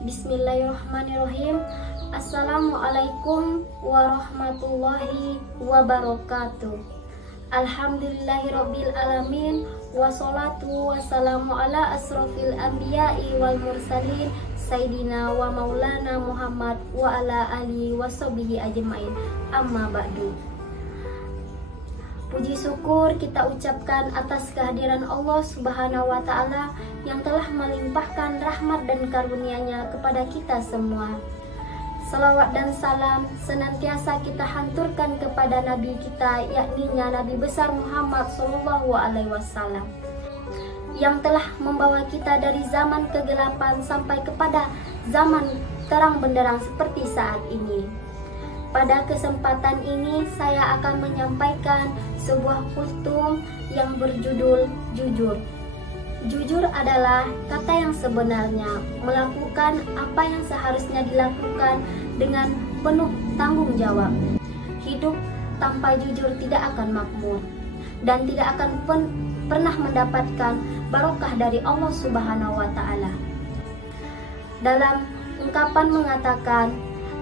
Bismillahirrahmanirrahim. Assalamualaikum warahmatullahi wabarakatuh. Alhamdulillahirabbil alamin, wassalatu wassalamu ala asrofil anbiya'i wal mursalin sayyidina wa maulana Muhammad wa ala alihi washabihi ajmain. Amma ba'du. Puji syukur kita ucapkan atas kehadiran Allah Subhanahu wa Ta'ala yang telah melimpahkan rahmat dan karunia-Nya kepada kita semua. Salawat dan salam senantiasa kita hanturkan kepada Nabi kita, yakni Nabi besar Muhammad Sallallahu Alaihi Wasallam, yang telah membawa kita dari zaman kegelapan sampai kepada zaman terang benderang seperti saat ini. Pada kesempatan ini saya akan menyampaikan sebuah kultum yang berjudul jujur. Jujur adalah kata yang sebenarnya, melakukan apa yang seharusnya dilakukan dengan penuh tanggung jawab. Hidup tanpa jujur tidak akan makmur dan tidak akan pernah mendapatkan barokah dari Allah Subhanahu wa Ta'ala. Dalam ungkapan mengatakan,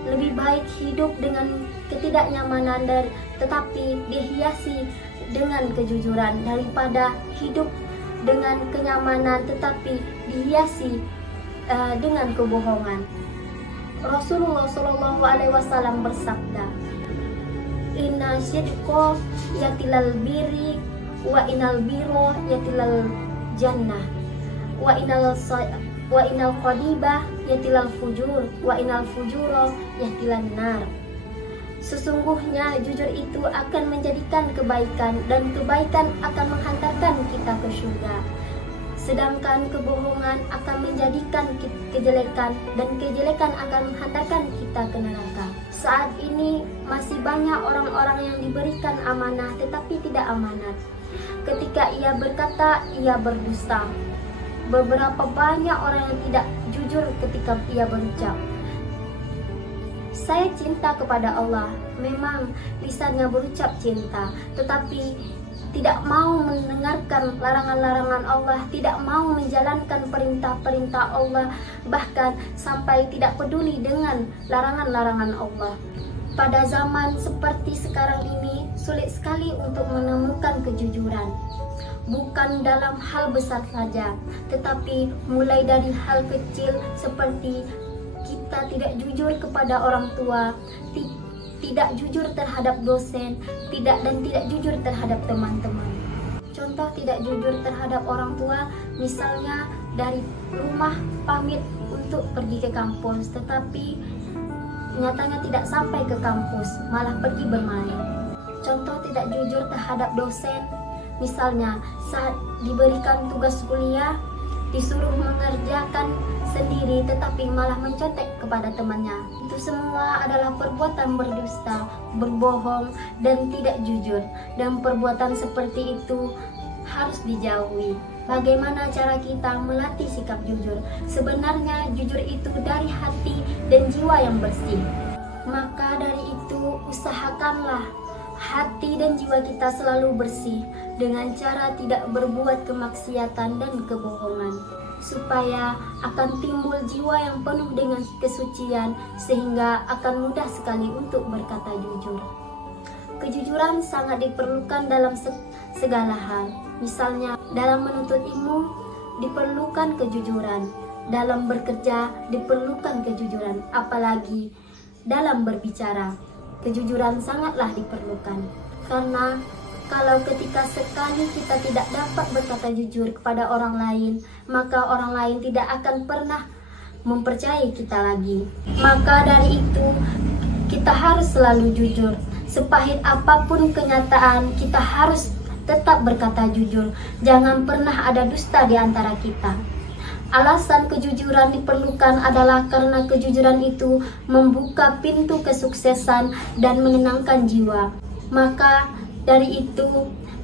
lebih baik hidup dengan ketidaknyamanan tetapi dihiasi dengan kejujuran daripada hidup dengan kenyamanan tetapi dihiasi dengan kebohongan. Rasulullah Shallallahu Alaihi Wasallam bersabda, Inna syidqa yatilal biri wa inal biro yatilal jannah wa inal qadibah yatilal fujur wa inal fujuro yatilan nar. Sesungguhnya jujur itu akan menjadikan kebaikan dan kebaikan akan menghantarkan kita ke surga. Sedangkan kebohongan akan menjadikan kejelekan dan kejelekan akan menghantarkan kita ke neraka. Saat ini masih banyak orang-orang yang diberikan amanah tetapi tidak amanat. Ketika ia berkata, ia berdusta. Beberapa banyak orang yang tidak jujur ketika ia berucap, saya cinta kepada Allah. Memang lisannya berucap cinta, tetapi tidak mau mendengarkan larangan-larangan Allah, tidak mau menjalankan perintah-perintah Allah, bahkan sampai tidak peduli dengan larangan-larangan Allah. Pada zaman seperti sekarang ini, sulit sekali untuk menemukan kejujuran. Bukan dalam hal besar saja, tetapi mulai dari hal kecil seperti kita tidak jujur kepada orang tua, tidak jujur terhadap dosen, tidak jujur terhadap teman-teman. Contoh tidak jujur terhadap orang tua, misalnya dari rumah pamit untuk pergi ke kampus, tetapi nyatanya tidak sampai ke kampus, malah pergi bermain. Contoh tidak jujur terhadap dosen, misalnya saat diberikan tugas kuliah, disuruh mengerjakan sendiri tetapi malah mencontek kepada temannya. Itu semua adalah perbuatan berdusta, berbohong, dan tidak jujur. Dan perbuatan seperti itu harus dijauhi. Bagaimana cara kita melatih sikap jujur? Sebenarnya jujur itu dari hati dan jiwa yang bersih. Maka dari itu usahakanlah hati dan jiwa kita selalu bersih dengan cara tidak berbuat kemaksiatan dan kebohongan, supaya akan timbul jiwa yang penuh dengan kesucian sehingga akan mudah sekali untuk berkata jujur. Kejujuran sangat diperlukan dalam segala hal. Misalnya dalam menuntut ilmu diperlukan kejujuran, dalam bekerja diperlukan kejujuran, apalagi dalam berbicara. Kejujuran sangatlah diperlukan, karena kalau ketika sekali kita tidak dapat berkata jujur kepada orang lain, maka orang lain tidak akan pernah mempercayai kita lagi. Maka dari itu kita harus selalu jujur. Sepahit apapun kenyataan, kita harus tetap berkata jujur. Jangan pernah ada dusta di antara kita. Alasan kejujuran diperlukan adalah karena kejujuran itu membuka pintu kesuksesan dan menenangkan jiwa. Maka dari itu,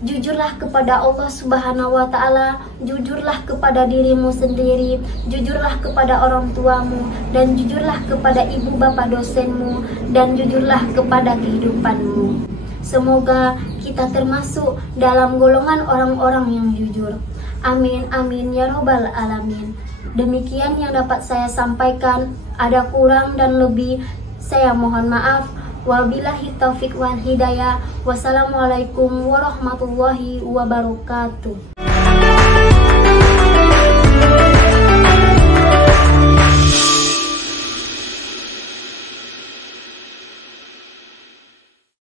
jujurlah kepada Allah Subhanahu wa Ta'ala, jujurlah kepada dirimu sendiri, jujurlah kepada orang tuamu, dan jujurlah kepada ibu bapak dosenmu, dan jujurlah kepada kehidupanmu. Semoga kita termasuk dalam golongan orang-orang yang jujur. Amin, amin, ya robbal alamin. Demikian yang dapat saya sampaikan. Ada kurang dan lebih, saya mohon maaf. Wabillahi taufik wal hidayah. Wassalamualaikum warahmatullahi wabarakatuh.